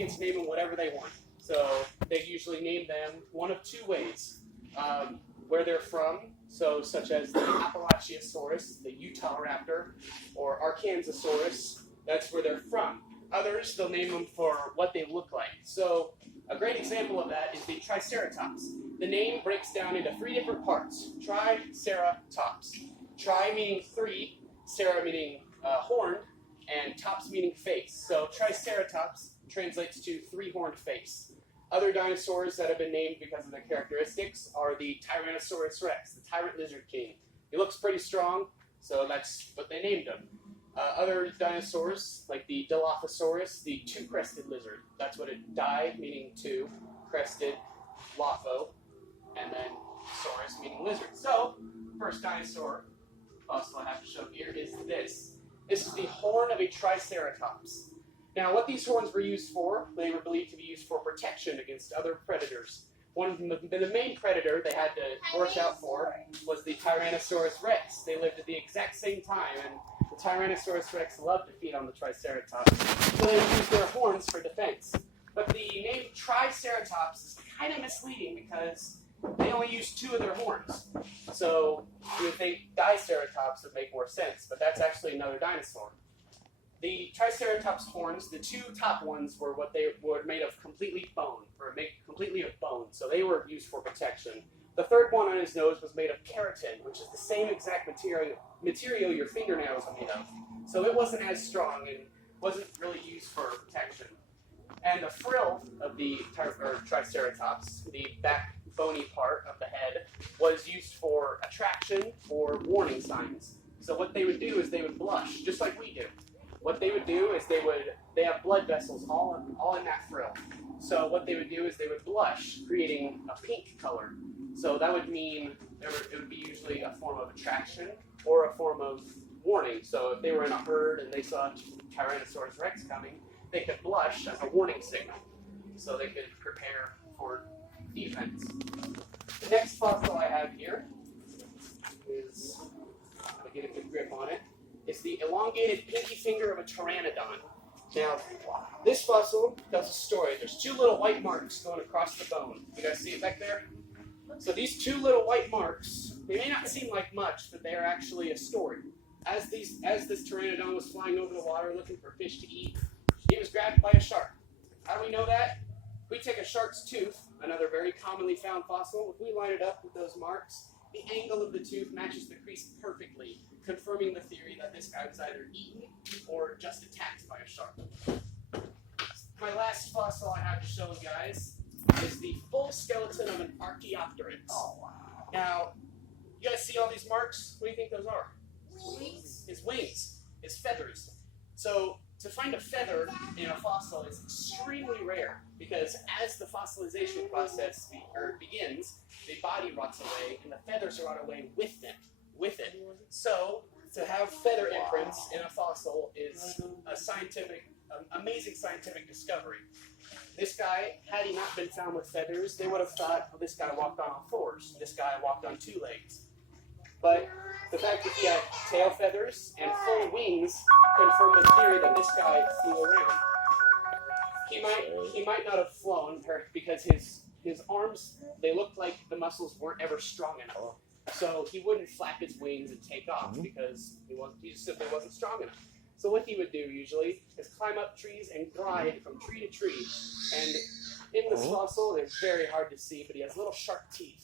get to name them whatever they want. So they usually name them one of two ways. Where they're from, so such as the Appalachiosaurus, the Utah raptor, or Arkansasaurus, that's where they're from. Others, they'll name them for what they look like. So a great example of that is the Triceratops. The name breaks down into three different parts. Triceratops. Tri meaning three, cera meaning horned, and tops meaning face. So Triceratops translates to three-horned face. Other dinosaurs that have been named because of their characteristics are the Tyrannosaurus rex, the tyrant lizard king. He looks pretty strong, so that's what they named him. Other dinosaurs, like the Dilophosaurus, the two-crested lizard. That's what it di, meaning two, crested, lopho, and then saurus, meaning lizard. So, first dinosaur fossil I have to show here is this. This is the horn of a Triceratops. Now, what these horns were used for, they were believed to be used for protection against other predators. The main predator they had to watch out for was the Tyrannosaurus rex. They lived at the exact same time, and the Tyrannosaurus rex loved to feed on the Triceratops. So they would use their horns for defense. But the name Triceratops is kind of misleading because they only used two of their horns. So you would think Diceratops would make more sense, but that's actually another dinosaur. The Triceratops horns, the two top ones were what they were made of completely bone, or made completely of bone, so they were used for protection. The third one on his nose was made of keratin, which is the same exact material your fingernails are made of. So it wasn't as strong and wasn't really used for protection. And the frill of the Triceratops, the back bony part of the head, was used for attraction or warning signs. So what they would do is they would blush, just like we do. What they would do is they have blood vessels all in that frill. So what they would do is they would blush, creating a pink color. So that would mean it would be usually a form of attraction or a form of warning. So if they were in a herd and they saw Tyrannosaurus rex coming, they could blush as a warning signal. So they could prepare for defense. The next fossil I have here is, I'm going to get a good grip on it. It's the elongated pinky finger of a pteranodon. Now, this fossil tells a story. There's two little white marks going across the bone. You guys see it back there? So these two little white marks, they may not seem like much, but they are actually a story. As this pteranodon was flying over the water looking for fish to eat, he was grabbed by a shark. How do we know that? If we take a shark's tooth, another very commonly found fossil, if we line it up with those marks, the angle of the tooth matches the crease perfectly, confirming the theory that this guy was either eaten or just attacked by a shark. My last fossil I have to show you guys is the full skeleton of an Archaeopteryx. Oh, wow. Now, you guys see all these marks? What do you think those are? Wings. His wings, his feathers. So, to find a feather in a fossil is extremely rare because as the fossilization process begins, the body rots away and the feathers rot away with it. So, to have feather imprints in a fossil is amazing scientific discovery. This guy, had he not been found with feathers, they would have thought, well, this guy walked on all fours. This guy walked on two legs. But the fact that he had tail feathers and full wings confirmed the theory that this guy flew around. He might not have flown because his arms, they looked like the muscles weren't ever strong enough. So he wouldn't flap his wings and take off because he just simply wasn't strong enough. So what he would do usually is climb up trees and glide from tree to tree. And in this fossil, it's very hard to see, but he has little sharp teeth.